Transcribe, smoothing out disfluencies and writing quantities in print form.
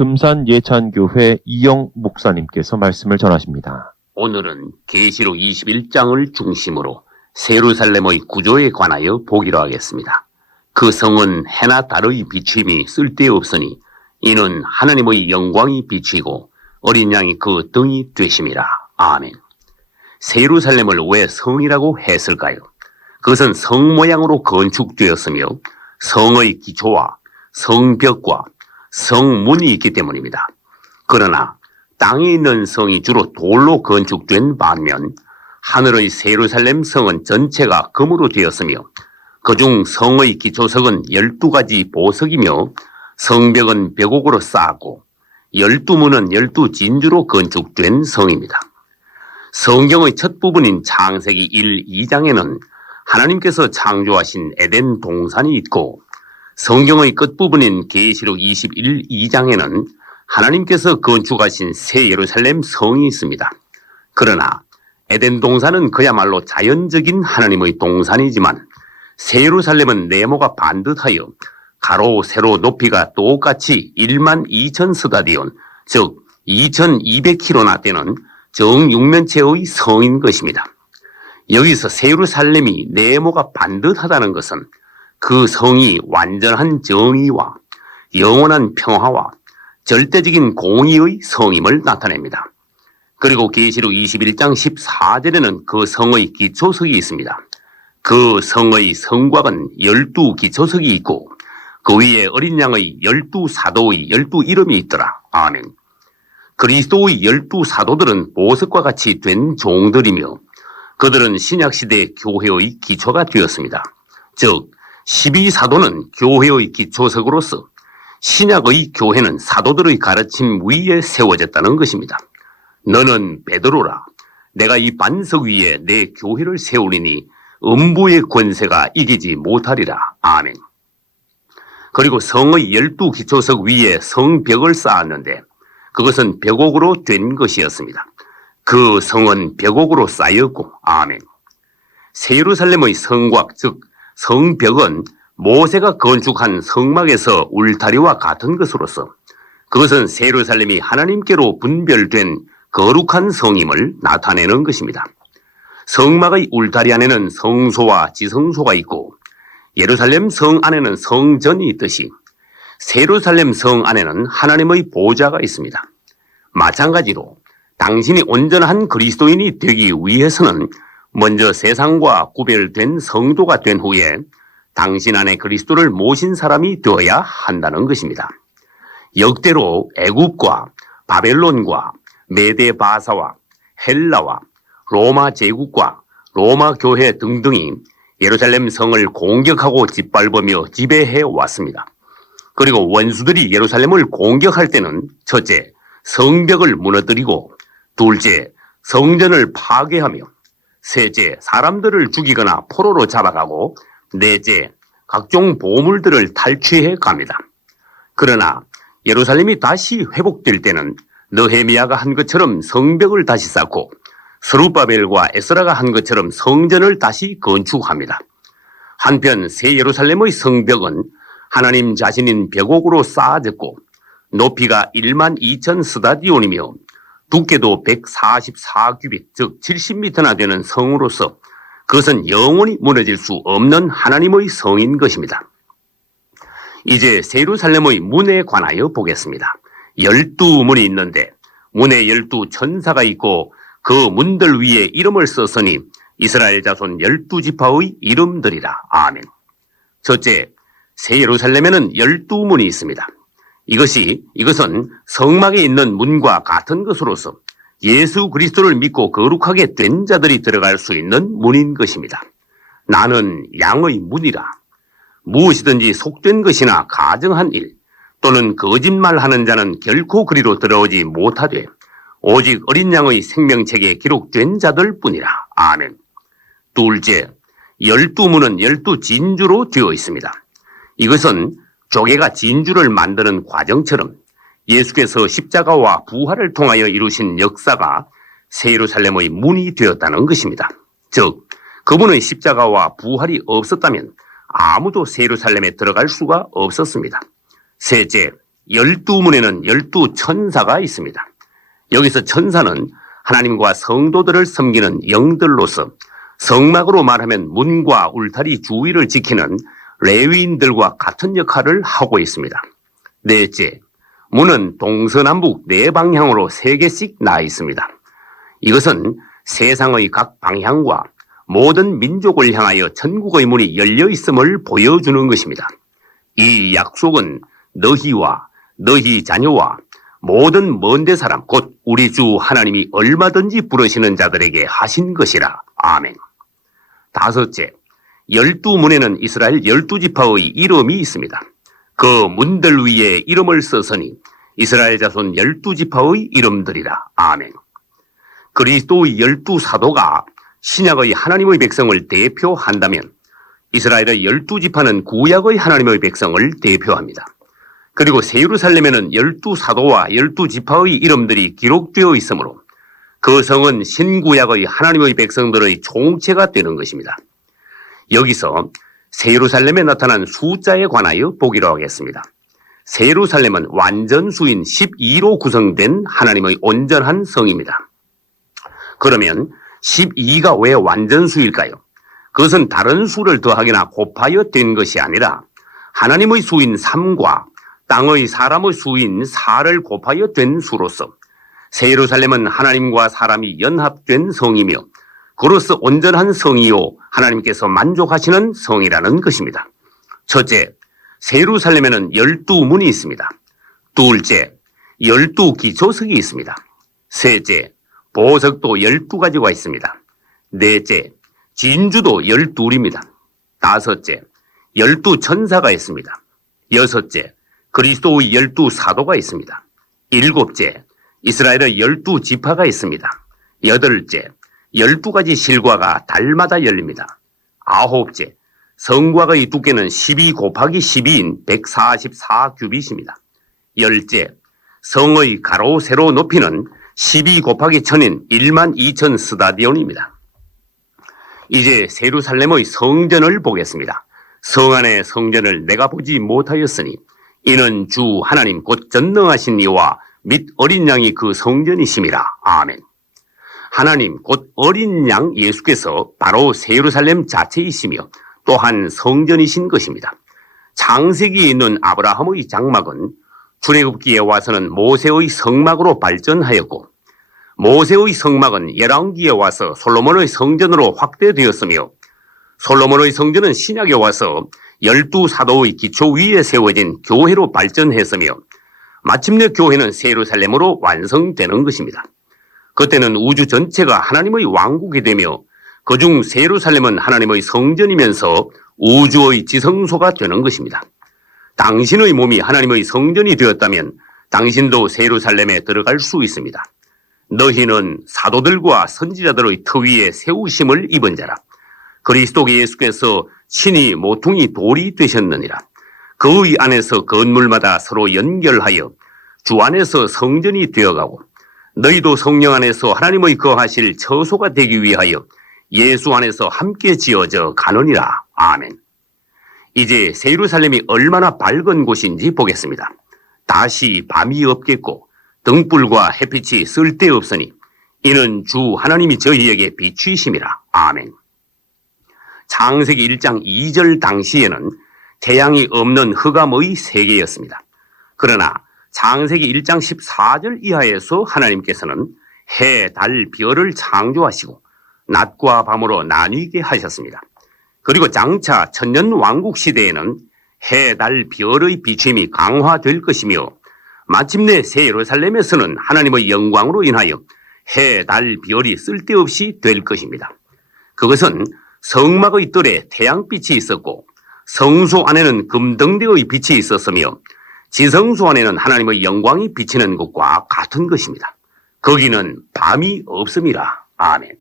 금산 예찬교회 이영 목사님께서 말씀을 전하십니다. 오늘은 계시록 21장을 중심으로 세루살렘의 구조에 관하여 보기로 하겠습니다. 그 성은 해나 달의 비추임이 쓸데없으니 이는 하나님의 영광이 비추이고 어린 양이 그 등이 되심이라. 아멘. 세루살렘을 왜 성이라고 했을까요? 그것은 성 모양으로 건축되었으며 성의 기초와 성벽과 성문이 있기 때문입니다. 그러나 땅에 있는 성이 주로 돌로 건축된 반면 하늘의 세루살렘 성은 전체가 금으로 되었으며 그중 성의 기초석은 12가지 보석이며 성벽은 벽옥으로 쌓았고 12문은 12진주로 건축된 성입니다. 성경의 첫 부분인 창세기 1, 2장에는 하나님께서 창조하신 에덴 동산이 있고 성경의 끝부분인 계시록 21, 2장에는 하나님께서 건축하신 새 예루살렘 성이 있습니다. 그러나 에덴 동산은 그야말로 자연적인 하나님의 동산이지만 새 예루살렘은 네모가 반듯하여 가로 세로 높이가 똑같이 1만 2천 스타디온, 즉 2200km나 되는 정육면체의 성인 것입니다. 여기서 새 예루살렘이 네모가 반듯하다는 것은 그 성이 완전한 정의와 영원한 평화와 절대적인 공의의 성임을 나타냅니다. 그리고 계시록 21장 14절에는 그 성의 기초석이 있습니다. 그 성의 성곽은 12기초석이 있고 그 위에 어린 양의 12사도의 12이름이 있더라. 아멘. 그리스도의 12사도들은 보석과 같이 된 종들이며 그들은 신약시대 교회의 기초가 되었습니다. 즉 12사도는 교회의 기초석으로서 신약의 교회는 사도들의 가르침 위에 세워졌다는 것입니다. 너는 베드로라. 내가 이 반석 위에 내 교회를 세우리니 음부의 권세가 이기지 못하리라. 아멘. 그리고 성의 12기초석 위에 성벽을 쌓았는데 그것은 벽옥으로 된 것이었습니다. 그 성은 벽옥으로 쌓였고 아멘. 새 예루살렘의 성곽 즉 성벽은 모세가 건축한 성막에서 울타리와 같은 것으로서 그것은 새 예루살렘이 하나님께로 분별된 거룩한 성임을 나타내는 것입니다. 성막의 울타리 안에는 성소와 지성소가 있고 예루살렘 성 안에는 성전이 있듯이 새 예루살렘 성 안에는 하나님의 보좌가 있습니다. 마찬가지로 당신이 온전한 그리스도인이 되기 위해서는 먼저 세상과 구별된 성도가 된 후에 당신 안에 그리스도를 모신 사람이 되어야 한다는 것입니다. 역대로 애굽과 바벨론과 메데 바사와 헬라와 로마 제국과 로마 교회 등등이 예루살렘 성을 공격하고 짓밟으며 지배해 왔습니다. 그리고 원수들이 예루살렘을 공격할 때는 첫째, 성벽을 무너뜨리고 둘째, 성전을 파괴하며 셋째, 사람들을 죽이거나 포로로 잡아가고 넷째, 각종 보물들을 탈취해 갑니다. 그러나 예루살렘이 다시 회복될 때는 느헤미야가 한 것처럼 성벽을 다시 쌓고 스룹바벨과 에스라가 한 것처럼 성전을 다시 건축합니다. 한편 새 예루살렘의 성벽은 하나님 자신인 벽옥으로 쌓아졌고 높이가 1만 2천 스타디온이며 두께도 144규빗 즉 70m나 되는 성으로서 그것은 영원히 무너질 수 없는 하나님의 성인 것입니다. 이제 새 예루살렘의 문에 관하여 보겠습니다. 12문이 있는데 문에 12천사가 있고 그 문들 위에 이름을 썼으니 이스라엘 자손 12지파의 이름들이라. 아멘. 첫째, 새 예루살렘에는 12문이 있습니다. 이것은 성막에 있는 문과 같은 것으로서 예수 그리스도를 믿고 거룩하게 된 자들이 들어갈 수 있는 문인 것입니다. 나는 양의 문이라. 무엇이든지 속된 것이나 가정한 일 또는 거짓말하는 자는 결코 그리로 들어오지 못하되 오직 어린 양의 생명책에 기록된 자들 뿐이라. 아멘. 둘째, 12문은 12진주로 되어 있습니다. 이것은 조개가 진주를 만드는 과정처럼 예수께서 십자가와 부활을 통하여 이루신 역사가 새 예루살렘의 문이 되었다는 것입니다. 즉, 그분의 십자가와 부활이 없었다면 아무도 새 예루살렘에 들어갈 수가 없었습니다. 셋째, 12문에는 12천사가 있습니다. 여기서 천사는 하나님과 성도들을 섬기는 영들로서 성막으로 말하면 문과 울타리 주위를 지키는 레위인들과 같은 역할을 하고 있습니다. 넷째, 문은 동서남북 네 방향으로 3개씩 나 있습니다. 이것은 세상의 각 방향과 모든 민족을 향하여 천국의 문이 열려 있음을 보여주는 것입니다. 이 약속은 너희와 너희 자녀와 모든 먼데 사람 곧 우리 주 하나님이 얼마든지 부르시는 자들에게 하신 것이라. 아멘. 다섯째, 12문에는 이스라엘 12지파의 이름이 있습니다. 그 문들 위에 이름을 썼으니 이스라엘 자손 12지파의 이름들이라. 아멘. 그리스도의 12사도가 신약의 하나님의 백성을 대표한다면 이스라엘의 12지파는 구약의 하나님의 백성을 대표합니다. 그리고 새예루살렘에는 12사도와 12지파의 이름들이 기록되어 있으므로 그 성은 신구약의 하나님의 백성들의 총체가 되는 것입니다. 여기서 새예루살렘에 나타난 숫자에 관하여 보기로 하겠습니다. 새예루살렘은 완전수인 12로 구성된 하나님의 온전한 성입니다. 그러면 12가 왜 완전수일까요? 그것은 다른 수를 더하거나 곱하여 된 것이 아니라 하나님의 수인 3과 땅의 사람의 수인 4를 곱하여 된 수로서 새예루살렘은 하나님과 사람이 연합된 성이며 그로서 온전한 성이요 하나님께서 만족하시는 성이라는 것입니다. 첫째, 새예루살렘에는 12문이 있습니다. 둘째, 12기초석이 있습니다. 셋째, 보석도 12가지가 있습니다. 넷째, 진주도 12입니다. 다섯째, 12천사가 있습니다. 여섯째, 그리스도의 12사도가 있습니다. 일곱째, 이스라엘의 12지파가 있습니다. 여덟째, 12가지 실과가 달마다 열립니다. 아홉째, 성곽의 두께는 12 곱하기 12인 144규빗입니다. 열째, 성의 가로 세로 높이는 12 곱하기 1000인 12,000 스타디온입니다. 이제 예루살렘의 성전을 보겠습니다. 성 안의 성전을 내가 보지 못하였으니 이는 주 하나님 곧 전능하신 이와 및 어린 양이 그 성전이심이라. 아멘. 하나님 곧 어린 양 예수께서 바로 예루살렘 자체이시며 또한 성전이신 것입니다. 창세기에 있는 아브라함의 장막은 출애굽기에 와서는 모세의 성막으로 발전하였고 모세의 성막은 열왕기에 와서 솔로몬의 성전으로 확대되었으며 솔로몬의 성전은 신약에 와서 12사도의 기초 위에 세워진 교회로 발전했으며 마침내 교회는 예루살렘으로 완성되는 것입니다. 그때는 우주 전체가 하나님의 왕국이 되며 그중 예루살렘은 하나님의 성전이면서 우주의 지성소가 되는 것입니다. 당신의 몸이 하나님의 성전이 되었다면 당신도 예루살렘에 들어갈 수 있습니다. 너희는 사도들과 선지자들의 터 위에 세우심을 입은 자라. 그리스도 예수께서 친히 모퉁이 돌이 되셨느니라. 그의 안에서 건물마다 서로 연결하여 주 안에서 성전이 되어가고 너희도 성령 안에서 하나님의 거하실 처소가 되기 위하여 예수 안에서 함께 지어져 가느니라. 아멘. 이제 예루살렘이 얼마나 밝은 곳인지 보겠습니다. 다시 밤이 없겠고 등불과 햇빛이 쓸데없으니 이는 주 하나님이 저희에게 비추이심이라. 아멘. 창세기 1장 2절 당시에는 태양이 없는 흑암의 세계였습니다. 그러나 창세기 1장 14절 이하에서 하나님께서는 해, 달, 별을 창조하시고 낮과 밤으로 나뉘게 하셨습니다. 그리고 장차 천년 왕국 시대에는 해, 달, 별의 비춤이 강화될 것이며 마침내 새 예루살렘에서는 하나님의 영광으로 인하여 해, 달, 별이 쓸데없이 될 것입니다. 그것은 성막의 뜰에 태양빛이 있었고 성소 안에는 금등대의 빛이 있었으며 지성소 안에는 하나님의 영광이 비치는 것과 같은 것입니다. 거기는 밤이 없음이라. 아멘.